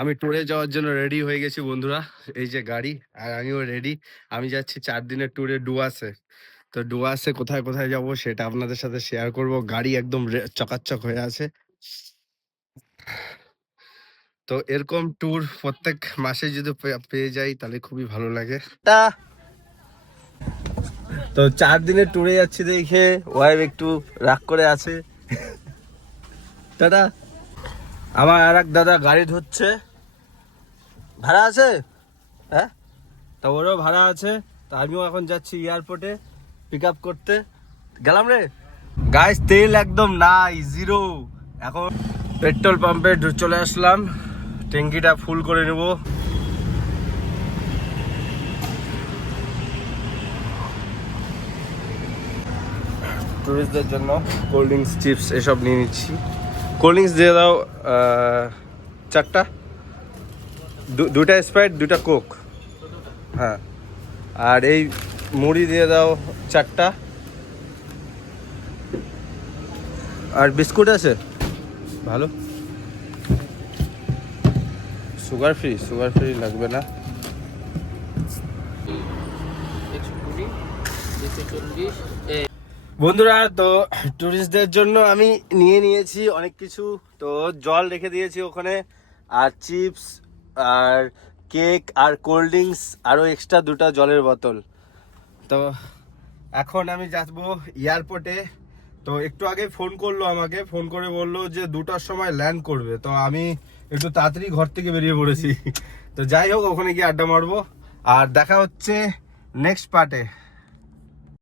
আমি ট্যুরে যাওয়ার জন্য রেডি হয়ে গেছি বন্ধুরা। এই যে গাড়ি, আর আমিও রেডি। আমি যাচ্ছি ৪ দিনের ট্যুরে ডুয়ার্সে। তো ডুয়ার্সে কোথায় কোথায় যাব সেটা আপনাদের সাথে শেয়ার করব। গাড়ি একদম চকাচক হয়ে আছে। তো এরকম ট্যুর প্রত্যেক মাসে যদি পেয়ে যাই তাহলে খুবই ভালো লাগে। তো ৪ দিনের ট্যুরে যাচ্ছি দেখে ওয়াইফ একটু রাগ করে আছে। দাদা, আমার আর এক দাদা গাড়ি ধরছে। ভাড়া আছে? হ্যাঁ, তা ওরও ভাড়া আছে। তা আমিও এখন যাচ্ছি এয়ারপোর্টে পিক আপ করতে। গেলাম রে গাইস, তেল একদম নাই, জিরো। এখন পেট্রোল পাম্পে চলে আসলাম, ট্যাঙ্কিটা ফুল করে নেব। টুরিস্টদের জন্য কোল্ড ড্রিঙ্কস, চিপস এসব নিয়ে নিচ্ছি। কোল্ড ড্রিঙ্কস দিয়ে দাও 4টা, 2টা স্প্রাইট, 2টা কোক। হ্যাঁ, আর এই মুড়ি দিয়ে দাও 4টা। আর বিস্কুট আছে ভালো? সুগার ফ্রি লাগবে না। বন্ধুরা, তো টুরিস্টদের জন্য আমি নিয়ে নিয়েছি অনেক কিছু। তো জল রেখে দিয়েছি ওখানে, আর চিপস, আর কেক, আর কোল্ড ড্রিঙ্কস, আরও এক্সট্রা 2টা জলের বোতল। তো এখন আমি যাবো এয়ারপোর্টে। তো একটু আগে ফোন করলো আমাকে, ফোন করে বললো যে 2টার সময় ল্যান্ড করবে। তো আমি একটু তাড়াতাড়ি ঘর থেকে বেরিয়ে পড়েছি। তো যাই হোক, ওখানে গিয়ে আড্ডা মারবো। আর দেখা হচ্ছে নেক্সট পার্টে।